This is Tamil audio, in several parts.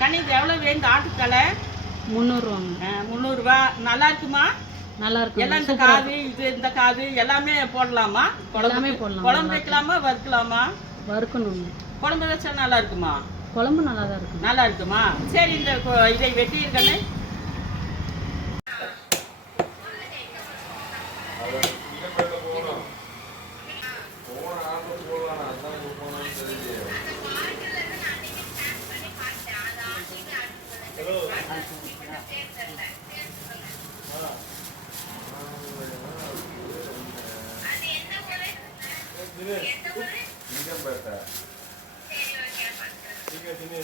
கண்ணி இது எவ்வளோ வேணும் ஆட்டுத்தலை முந்நூறுவாங்க. முந்நூறுரூவா நல்லா இருக்குமா? நல்லா இருக்கும் எல்லாம் இந்த காது இது இந்த காது எல்லாமே போடலாமா? எல்லாமே போடலாம் குழம்பு வைக்கலாமா? வறுக்கலாமா? வறுக்கணும் குழம்பு வச்சா நல்லா இருக்குமா? குழம்பு நல்லா தான் இருக்கும். நல்லா இருக்குமா? சரி இந்த இதை வெட்டி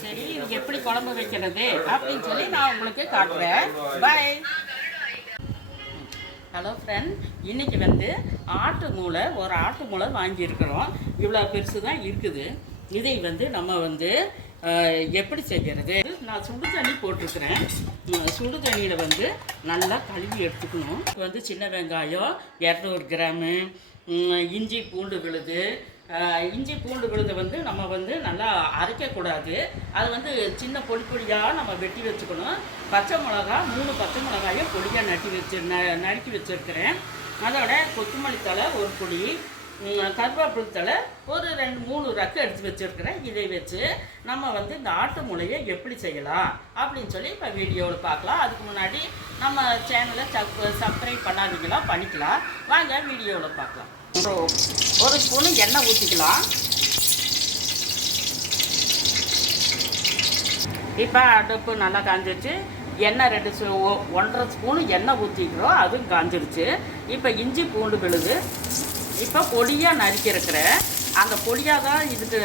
சரி இது எப்படி குழம்பு வைக்கிறது அப்படின்னு சொல்லி நான் உங்களுக்கு காட்டுறேன். பாய் ஹலோ ஃப்ரெண்ட் இன்னைக்கு வந்து ஆட்டு மூளை ஒரு ஆட்டு மூளை வாங்கியிருக்கிறோம். இவ்வளோ பெருசு தான் இருக்குது. இதை வந்து நம்ம வந்து எப்படி செய்கிறது நான் சுடு தண்ணி போட்டிருக்கிறேன். சுடு தண்ணியில் வந்து நல்லா கழுவி எடுத்துக்கணும். இது வந்து சின்ன வெங்காயம் இரநூறு கிராமு இஞ்சி பூண்டு விழுது. இஞ்சி பூண்டு விழுது வந்து நம்ம வந்து நல்லா அரைக்கக்கூடாது. அது வந்து சின்ன பொடி பொடியாக நம்ம வெட்டி வச்சுக்கணும். பச்சை மிளகா மூணு பச்சை மிளகாயும் பொடியாக நட்டி வச்சு ந நறுக்கி வச்சுருக்கிறேன். அதோட கொத்தமல்லி தழை ஒரு பொடி கருவேப்பிலை ஒரு ரெண்டு மூணு ரக்கு எடுத்து வச்சுருக்கிறேன். இதை வச்சு நம்ம வந்து இந்த ஆட்டு முளையை எப்படி செய்யலாம் அப்படின்னு சொல்லி இப்போ வீடியோவில் பார்க்கலாம். அதுக்கு முன்னாடி நம்ம சேனலை சப் சப்ஸ்கிரைப் பண்ணாதீங்களா? பண்ணிக்கலாம். வாங்க வீடியோவில் பார்க்கலாம். ஒரு ஒரு ஸ்பூனு எண்ணெய் ஊற்றிக்கலாம் இப்போ அடுப்பு நல்லா காஞ்சிருச்சு. எண்ணெய் ரெண்டு ஸ்பூ ஒன்றரை ஸ்பூனு எண்ணெய் ஊற்றிக்கிறோம் அதுவும் காஞ்சிருச்சு. இப்போ இஞ்சி பூண்டு விழுது. இப்போ பொடியாக நறுக்கியிருக்கிற அந்த பொடியாக தான் இதுக்கு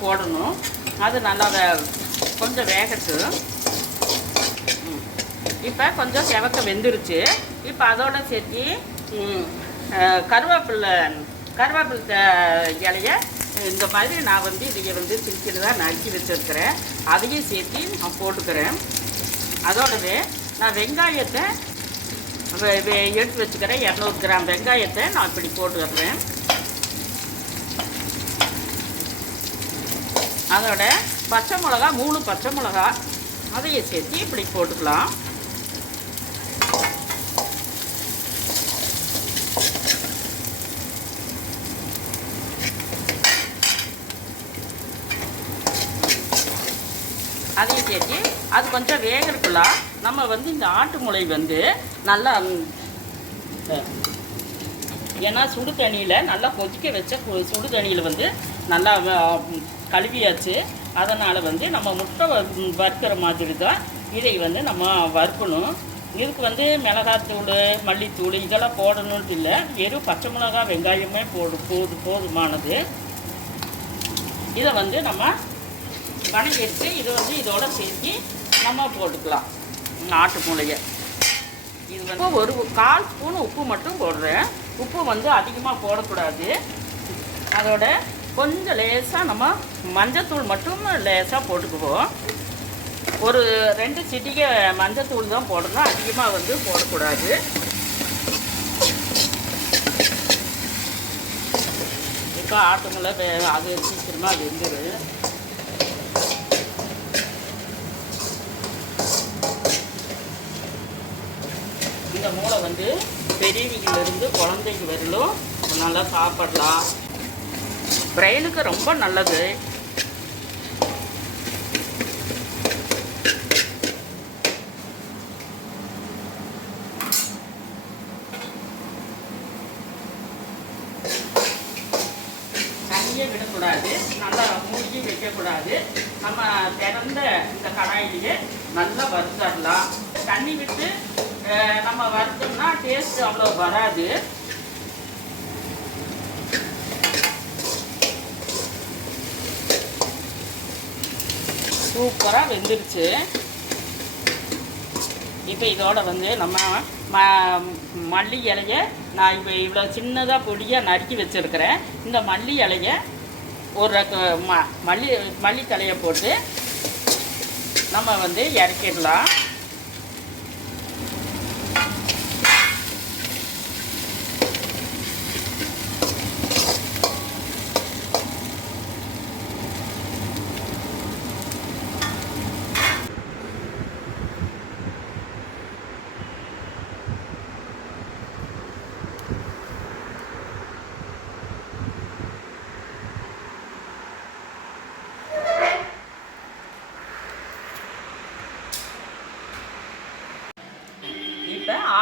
போடணும். அது நல்லா வே- கொஞ்சம் வேகட்டு. இப்போ கொஞ்சம் செவக்க வெந்துருச்சு. இப்போ அதோட சேர்த்து ம், கருவேப்பிலை கருவேப்பிலை இலைய இந்த மாதிரி நான் வந்து இதை வந்து சிரிக்கிறதா நறுக்கி வச்சுருக்கிறேன். அதையும் சேர்த்து நான் போட்டுக்கிறேன். அதோடவே நான் வெங்காயத்தை எடுத்து வச்சுக்கிறேன். இரநூறு கிராம் வெங்காயத்தை நான் இப்படி போட்டுக்கிறேன் அதோட பச்சை மிளகா மூணு பச்சை மிளகா அதையும் சேர்த்து இப்படி போட்டுக்கலாம். அதையும் சேர்த்து அது கொஞ்சம் வேகிறதுக்குள்ள நம்ம வந்து இந்த ஆட்டு முளை வந்து நல்லா ஏன்னா சுடு தண்ணியில் நல்லா கொதிக்க வச்ச சுடு தண்ணியில் வந்து நல்லா கழுவியாச்சு. அதனால் வந்து நம்ம முட்டை வ- வறுக்கிற மாதிரி தான் இதை வந்து நம்ம வறுக்கணும். இதுக்கு வந்து மிளகாத்தூள் மல்லித்தூள் இதெல்லாம் போடணுன்ட்டு இல்லை. வெறும் பச்சை மிளகா வெங்காயமே போடு போது போதுமானது. இதை வந்து நம்ம வணங்கிடுச்சு இதை வந்து இதோட சேர்த்து நம்ம போட்டுக்கலாம். ஆட்டு மூளையை இது வந்து ஒரு கால் ஸ்பூன் உப்பு மட்டும் போடுறேன். உப்பு வந்து அதிகமாக போடக்கூடாது. அதோட கொஞ்சம் லேசாக நம்ம மஞ்சத்தூள் மட்டும் லேசாக போட்டுக்குவோம். ஒரு ரெண்டு சிட்டிகை மஞ்சத்தூள் தான் போடணும். அதிகமாக வந்து போடக்கூடாது. இப்போ ஆட்டுங்களை அது சீக்கிரமாக வெந்துடும் இந்த மூளை வந்து பெரியவங்கிலிருந்து குழந்தைங்க வரலும் நல்லா சாப்பிடலாம். பிரெயினுக்கு ரொம்ப நல்லது. தண்ணியை விடக்கூடாது. நல்லா மூழ்கி வைக்கக்கூடாது. நம்ம திறந்த இந்த கடாயிலேயே நல்லா வறுத்தரலாம். தண்ணி விட்டு நம்ம வறுத்தோம்னா டேஸ்ட் அவ்வளோ வராது. சூப்பராக வெந்துருச்சு. இப்போ இதோட வந்து நம்ம ம மல்லி இலைய நான் இப்போ இவ்வளோ சின்னதாக பொடியாக நறுக்கி வச்சுருக்கிறேன். இந்த மல்லி இலைய ஒரு ம மல்லி மல்லித்தலையை போட்டு நம்ம வந்து இறக்கிடலாம்.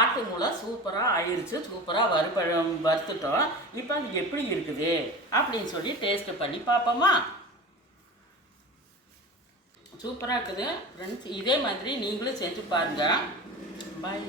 ஆட்டு மூலம் சூப்பராக ஆயிடுச்சு சூப்பராக வறுப்பழம் வறுத்துட்டோம். இப்போ அது எப்படி இருக்குது? அப்படின்னு சொல்லி டேஸ்ட் பண்ணி பார்ப்போமா? சூப்பராக இருக்குது. ஃப்ரெண்ட்ஸ் இதே மாதிரி நீங்களும் செஞ்சு பாருங்கள் பாய்